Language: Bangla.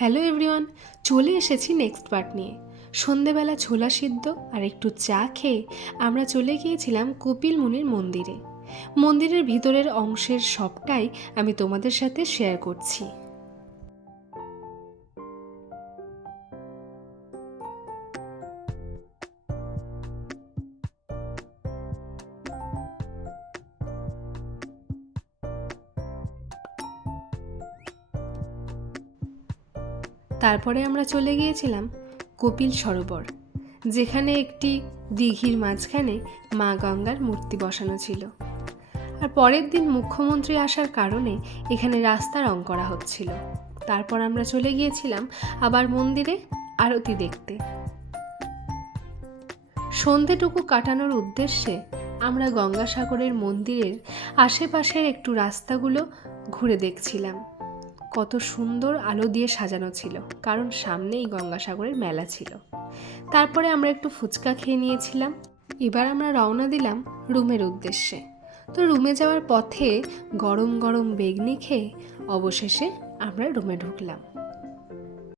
হ্যালো এভরিওয়ান, চলে এসেছি নেক্সট পার্ট নিয়ে। সন্ধেবেলা ছোলা সিদ্ধ আর একটু চা খেয়ে আমরা চলে গিয়েছিলাম কপিল মুনির মন্দিরে। মন্দিরের ভিতরের অংশের সবটাই আমি তোমাদের সাথে শেয়ার করছি। তারপরে আমরা চলে গিয়েছিলাম কপিল সরোবর, যেখানে একটি দিঘির মাঝখানে মা গঙ্গার মূর্তি বসানো ছিল। আর পরের দিন মুখ্যমন্ত্রী আসার কারণে এখানে রাস্তা রং করা হচ্ছিল। তারপর আমরা চলে গিয়েছিলাম আবার মন্দিরে আরতি দেখতে। সন্ধেটুকু কাটানোর উদ্দেশ্যে আমরা গঙ্গাসাগরের মন্দিরের আশেপাশের একটু রাস্তাগুলো ঘুরে দেখছিলাম। কত সুন্দর আলো দিয়ে সাজানো ছিল, কারণ সামনেই গঙ্গাসাগরের মেলা ছিল। তারপরে আমরা একটু ফুচকা খেয়ে নিয়েছিলাম। এবার আমরা রওনা দিলাম রুমের উদ্দেশ্যে। তো রুমে যাওয়ার পথে গরম গরম বেগনি খেয়ে অবশেষে আমরা রুমে ঢুকলাম।